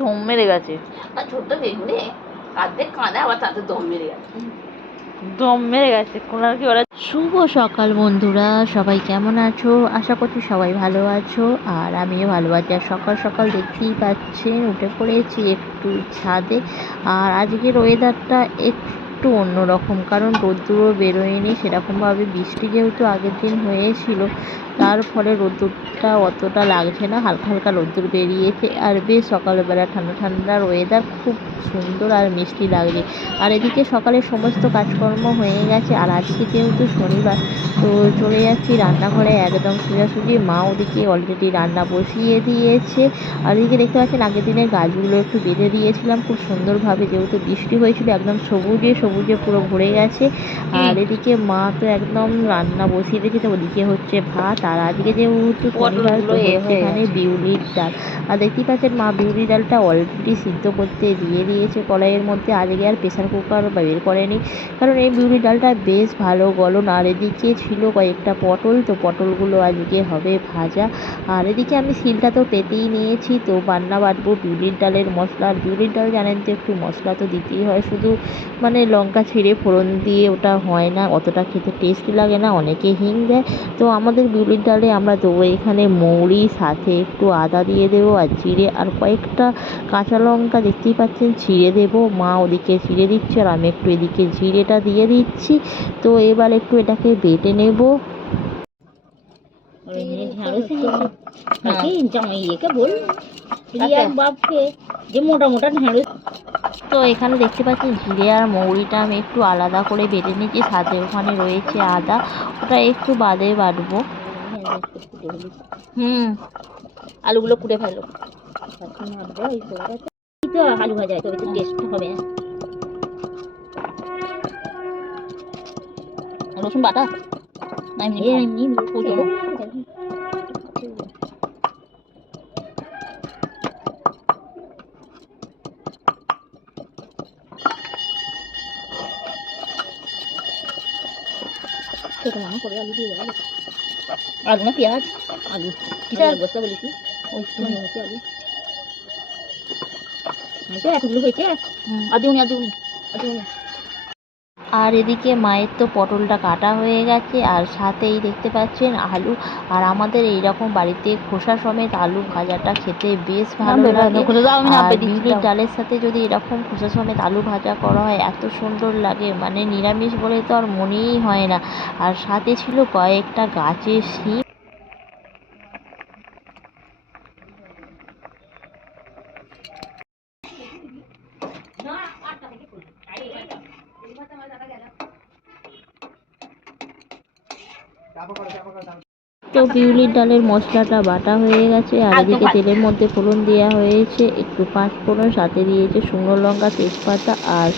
দম মেরে গেছে, আর ছোট্ট বেগুনে কাঁদে কাঁদে আবার তাতে দম মেরে গেছে। দম মেরে গেছে কোনার কি ওরা। শুভ সকাল বন্ধুরা, সবাই কেমন আছো? আশা করছি সবাই ভালো আছো, আর আমিও ভালো আছি। আর সকাল সকাল দেখতেই পাচ্ছেন উঠে পড়েছি একটু ছাদে। আর আজকের ওয়েদারটা একটু অন্যরকম, কারণ রোদ্দুরও বেরোয়নি সেরকমভাবে। বৃষ্টি যেহেতু আগের দিন হয়েছিল, তার ফলে রোদ্দুরটা অতটা লাগছে না, হালকা হালকা রোদ্দুর বেরিয়েছে। আর বেশ সকালবেলা ঠান্ডা ঠান্ডার ওয়েদার, খুব সুন্দর আর মিষ্টি লাগছে। আর এদিকে সকালে সমস্ত কাজকর্ম হয়ে গেছে। আর আজকে যেহেতু শনিবার, তো চলে যাচ্ছি রান্নাঘরে একদম সোজাসুজি। মা ওদিকে অলরেডি রান্না বসিয়ে দিয়েছে। আর এদিকে দেখতে পাচ্ছেন আগের দিনের গাছগুলো একটু বেঁধে দিয়েছিলাম খুব সুন্দরভাবে, যেহেতু বৃষ্টি হয়েছিল একদম সবুজে সবুজে পুরো ভরে গেছে। আর এদিকে মা তো একদম রান্না বসিয়ে দিয়েছে, তো ওদিকে হচ্ছে ভাত। আর আজকে যেহেতু শনিবার, তো হচ্ছে এখানে বিউলির ডাল। আর দেখতেই পাচ্ছেন মা বিউলির ডালটা অলরেডি সিদ্ধ করতে দিয়ে দিয়েছে কড়াইয়ের মধ্যে। আজকে আর প্রেসার কুকার বের করেনি, কারণ এই বিউলির ডালটা বেশ ভালো গলন। আর এদিকে ছিল কয়েকটা পটল, তো পটলগুলো আজকে হবে ভাজা। আর এদিকে আমি শিলটা তো পেতেই নিয়েছি, তো বান্না বাটবো বিউলির ডালের মশলা। আর বিউলির ডাল জানেন তো একটু মশলা তো দিতেই হয়, শুধু মানে লঙ্কা ছিঁড়ে ফোড়ন দিয়ে ওটা হয় না, অতটা খেতে টেস্টি লাগে না, অনেকে হিং দেয়। তো আমাদের বিউলির ডালে আমরা দেবো এখানে মৌরি, সাথে একটু আদা দিয়ে দেবো, আর জিরে, আর কয়েকটা কাঁচা লঙ্কা দেখতেই পাচ্ছেন ছিঁড়ে দেবো। মা ওদিকে ছিঁড়ে দিচ্ছে আর আমি একটু এদিকে জিরেটা দিয়ে দিচ্ছি। তো এবার একটু এটাকে বেটে নেব। যে মোটা মোটা ঢেঁড়স। তো এখানে দেখতে পাচ্ছেন জিরে আর মৌরিটা আমি একটু আলাদা করে বেটে নিয়েছি, সাথে ওখানে রয়েছে আদা, ওটা একটু বাদে বাটবো। আলুগুলো কুটে ফেলো, আলু ভাজা তবে তো টেস্ট হবে। রসুন বাটা না এমনি কুচো? আলু দিয়ে দেবো, আলু না পেঁয়াজ, আলু কিসের বস্তা বলেছি ওই হয়েছে আলু হয়েছে, এতগুলো হয়েছে। আদুনি আদুনি আদুনি। আর এদিকে মায়ের তো পটলটা কাটা হয়ে গেছে, আর সাথেই দেখতে পাচ্ছেন আলু। আর আমাদের এইরকম বাড়িতে খোসা সমেত আলু ভাজাটা খেতে বেশ ভালো লাগে। আর বিউলির ডালের সাথে যদি এরকম খোসা সমেত আলু ভাজা করা হয়, এত সুন্দর লাগে, মানে নিরামিষ বলে তো আর মনেই হয় না। আর সাথে ছিল কয়েকটা গাছের শিম। তো বিউলির ডালের মশলাটা বাটা হয়ে গেছে। আর এদিকে তেলের মধ্যে ফোড়ন দেওয়া হয়েছে একটু পাঁচ ফোড়ন, সাথে দিয়েছে শুকনো লঙ্কা, তেজপাতা, আর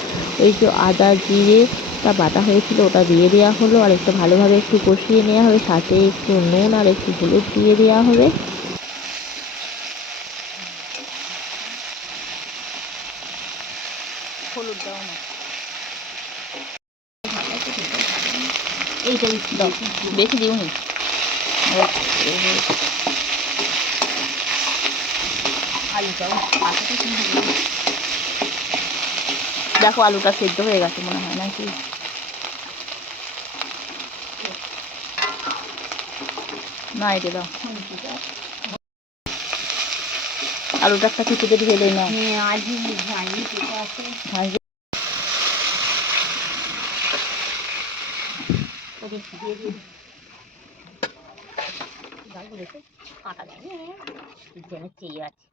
ওই যে আদা জিরেটা বাটা হয়েছিল ওটা দিয়ে দেওয়া হলো। আর একটু ভালোভাবে একটু কষিয়ে নেওয়া হবে, সাথে একটু নুন আর একটু হলুদ দিয়ে দেওয়া হবে। হলুদ দাও না, এইটা দাও, বেশি দিওনি। আলুটাও দেখো, আলুটা সেদ্ধ হয়ে গেছে মনে হয় নাকি? না এটা দাও, আলুটা একটা কিছুতে ঢেলে নাও। কাটা যায় চেয়ে আছে।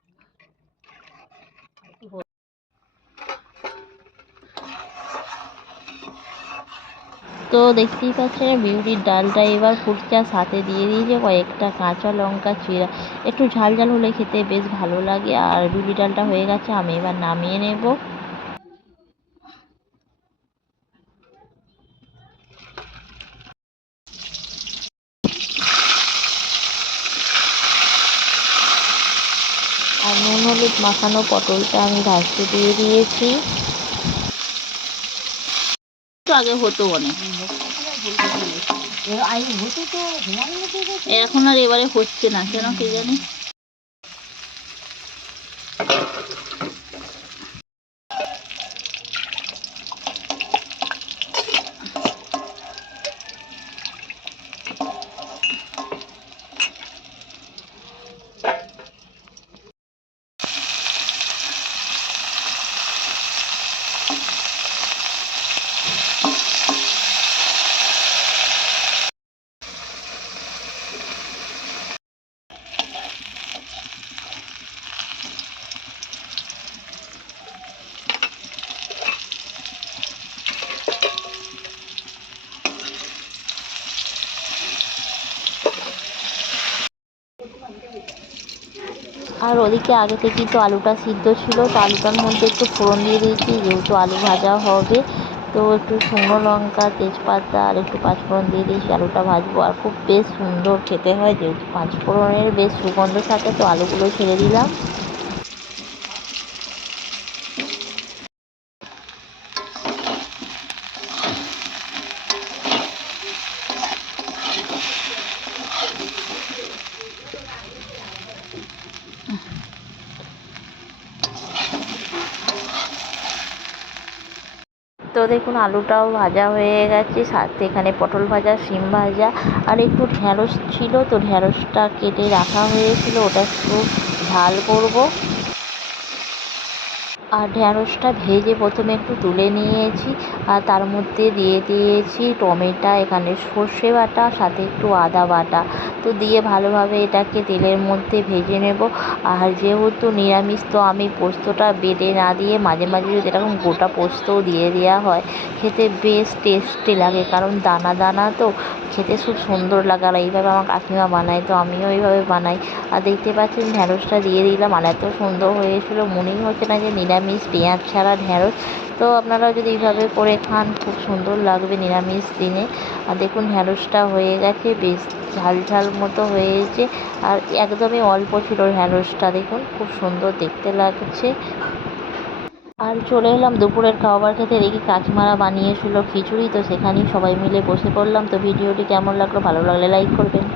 তো দেখতেই পাচ্ছেন বিউলির ডালটা এবার ফুটছে, সাথে দিয়ে দিয়েছে কয়েকটা কাঁচা লঙ্কা চিরা। একটু ঝাল ঝাল হলে খেতে বেশ ভালো লাগে। আর বিউলির ডালটা হয়ে গেছে, আমি এবার নামিয়ে নেব। আর নুন হলুদ মাখানো পটলটা আমি ভাজতে দিয়ে দিয়েছি। তো আগে হতো অনেক, এখন আর এবারে হচ্ছে না কেন কে জানি। আর ওদিকে আগে থেকেই তো আলুটা সিদ্ধ ছিল, তো আলুটার মধ্যে একটু ফোড়ন দিয়ে দিয়েছি, যেহেতু আলু ভাজা হবে। তো একটু শুকনো লঙ্কা, তেজপাতা আর একটু পাঁচফোড়ন দিয়ে দিয়েছি, আলুটা ভাজবো। আর খুব বেশ সুন্দর খেতে হয়, যেহেতু পাঁচফোড়নের বেশ সুগন্ধ থাকে। তো আলুগুলো ছেড়ে দিলাম। তো দেখুন আলুটাও ভাজা হয়ে গেছে, সাথে এখানে পটল ভাজা, শিম ভাজা আর একটু ঢ্যাঁড়স ছিল। তো ঢ্যাঁড়সটা কেটে রাখা হয়েছিল, ওটা একটু ঝাল করব। আর ঢ্যাঁড়সটা ভেজে প্রথমে একটু তুলে নিয়েছি, আর তার মধ্যে দিয়ে দিয়েছি টমেটো, এখানে সর্ষে বাটা, সাথে একটু আদা বাটা। তো দিয়ে ভালোভাবে এটাকে তেলের মধ্যে ভেজে নেব। আর যেহেতু নিরামিষ, তো আমি পোস্তটা বেটে না দিয়ে মাঝে মাঝে যদি এরকম গোটা পোস্তও দিয়ে দেওয়া হয়, খেতে বেশ টেস্টি লাগে, কারণ দানা দানা তো খেতে খুব সুন্দর লাগে। আর এইভাবে আমার কাকিমা বানায়, তো আমিও এইভাবে বানাই। আর দেখতে পাচ্ছেন ঢ্যাঁড়সটা দিয়ে দিলাম, আর এত সুন্দর হয়েছিল, মনেই হচ্ছে না যে নিরামিষ, পেঁয়াজ ছাড়া ঢ্যাঁড়স। তো আপনারাও যদি এইভাবে করে খান, খুব সুন্দর লাগবে নিরামিষ দিনে। আর দেখুন ঢ্যাঁড়সটা হয়ে গেছে, বেশ ঝাল ঝাল মতো হয়েছে। আর একদমই অল্প ছিল ঢ্যাঁড়সটা, দেখুন খুব সুন্দর দেখতে লাগছে। আর চলে এলাম দুপুরের খাবার খেতে। দেখি কাকিমারা বানিয়েছিল খিচুড়ি, তো সেখানেই সবাই মিলে বসে পড়লাম। তো ভিডিওটি কেমন লাগলো, ভালো লাগলে লাইক করবেন।